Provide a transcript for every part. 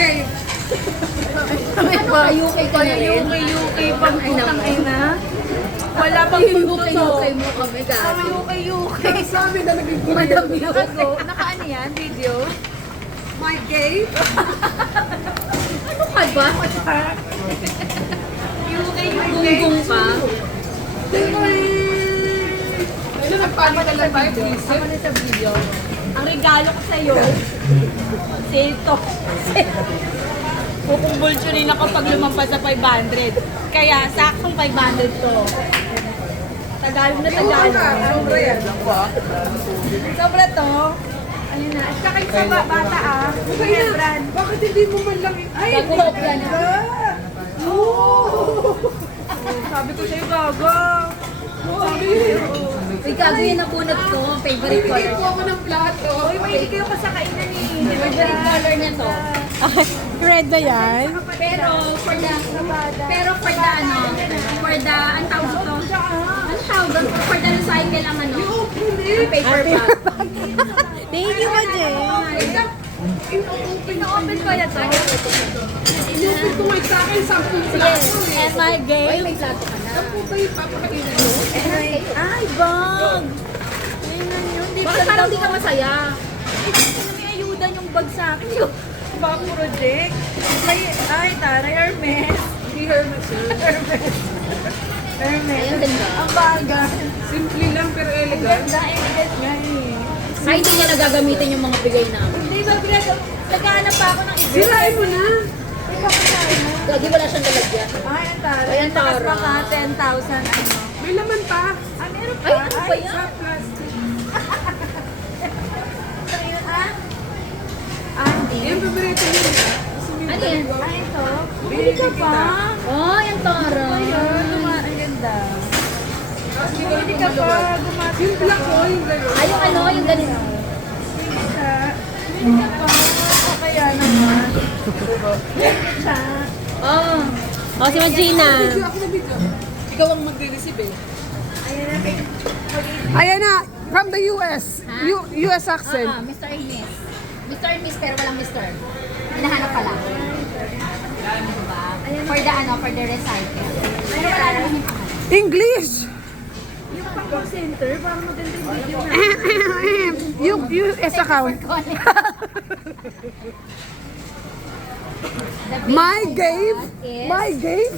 game. Ano ka, UK ka na rin? UK pang putang ina. Wala pang UK mo kami, gabi. UK. Sabi na naging Madam Korean. Ako, nakaano yan, video? My game. Ano ka ba? UK. Gunggong ka? Ano nagpanik ka lang tayo, please? Ako na sa video. Ang regalo ko sa'yo, sito. Kukumbulsunin ako pag lumampas sa 500. Kaya, saktong 500 to. Tagalog na Tagalog. Sobra yan. Sobra to. Ayun na. At saka yung sa bata Kaya, brand. bakit hindi mo man lang ay, Nag-hope ka na. Sabi ko sa'yo, gaga. Uy, gagawin na bunot ko. Favorite Bibigyan color. po ako ng plato. Uy, may hindi kayo pa sa kainan eh. Favorite color niya to. Red ba yan? Pero for the ang tawag to? Ang tawag doon? For the recycle ang ano? Ang paper bag. Thank you, Maje. Ino-open ko na to. Inupit ko ngayon sa akin, 10 plato eh. And my Uy, game. may plato ka na. Ano ba yung papakainin mo? Ay, bag. Tingnan nyo. Hindi Bakit parang di ka masaya? may ayudan yung bag sa akin. Yung bag project. Ay, taray, Hermes. Hindi Hermes yun. Hermes. Ayun din ba? Ang baga. Simple lang pero Ang elegant. ganda, elegant nga eh. Ay, hindi niya nagagamitin yung mga bigay namin. Hindi ba, naghahanap pa ako ng event. Sirain mo na. Ay, bakit tayo mo? Lagi wala siyang lalagyan. Ay, ang taray. Ay, ang Takas taray. pa ka, 10,000 ano. May laman pa. Ah, meron pa? Ay, ano ba yan? Sa plastic. Ayun, ah? Ah, hindi. Yan, paborito mo. Ano yan? Ah, ito. Bumili ka pa? Oh, yung toro. Ayun, ang ganda. Bumili ka pa, gumati Yung black ko, yung gano'n. Ay, yung ano, yung ganito. ka. Bumili ka pa. O kaya naman. Siya. Oh. O, si Magina. Video ako na video. Ikaw ang magre-receive eh. Ayan na. Ayan na, from the US. Ha? US accent. Mr. Ernest. Mr. Ernest, pero walang Mr. Hinahanap pa lang. Diba? For the ano, for the recycle. Pero wala naman yung pangalan. English! Yung pang center, parang maganda yung video na. yung US account. The My big game? is, My game?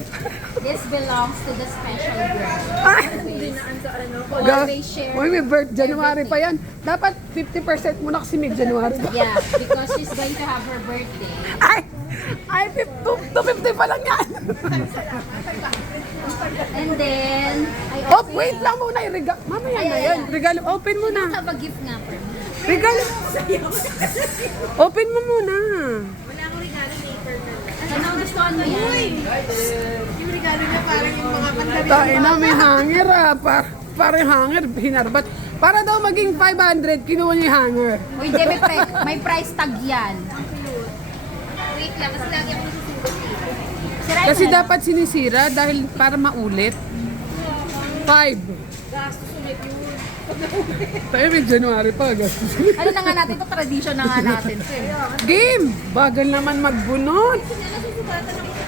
this belongs to the special girl. Ay! Dinaan sa ano. Always share. Uy, may birth, January pa yan. Dapat 50% muna kasi mid-January pa. Yeah, because she's going to have her birthday. Ay, 250 pa lang yan. And then, I Oh, also wait lang muna. Mamaya Ay, na ay, yan. ay. Regalo, open mo na. have a gift nga for me. Regalo. Open mo muna. Wala akong regalo later na lang. Ano ang gustuhan mo yan? Yung regalo niya parang yung mga pandami. Tayo na, may hanger ah. Parang hanger, hinarbat. Para daw maging 500, kinuha niya yung hanger. Uy, di, may price tag yan. Wait lang, kasi lagi ako nasusugot dito. Sirain Kasi mo na lang. dapat sinisira dahil para maulit. 5. Gastos ulit yun. Tayo may January pa. Gastos. Ano na nga natin, ito tradition na nga natin. Game! Bagal naman magbunot.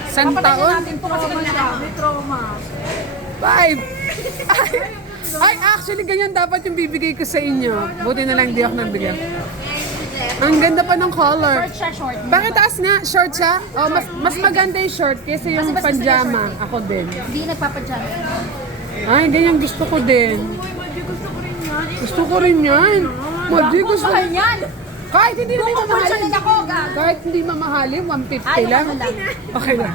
San Papatayin taon? natin po kasi kami May trauma. 5. Ay, actually, ganyan dapat yung bibigay ko sa inyo. Buti na lang di ako nagbigay. Ang ganda pa ng color. Short siya, short. Bakit taas nga? Short siya? Oh, mas maganda yung short kaysa yung Mas gusto niya panjama. short Ako din. Hindi nagpapadyan. Ay, ganyan gusto ko din. Gusto ko rin yan. Gusto ko rin yan. Madi, gusto Mahal yan! Kahit hindi naman Kung mamahalin. ako, gag. Kahit hindi mamahalin, 150 Ay, lang. ano lang. Okay lang.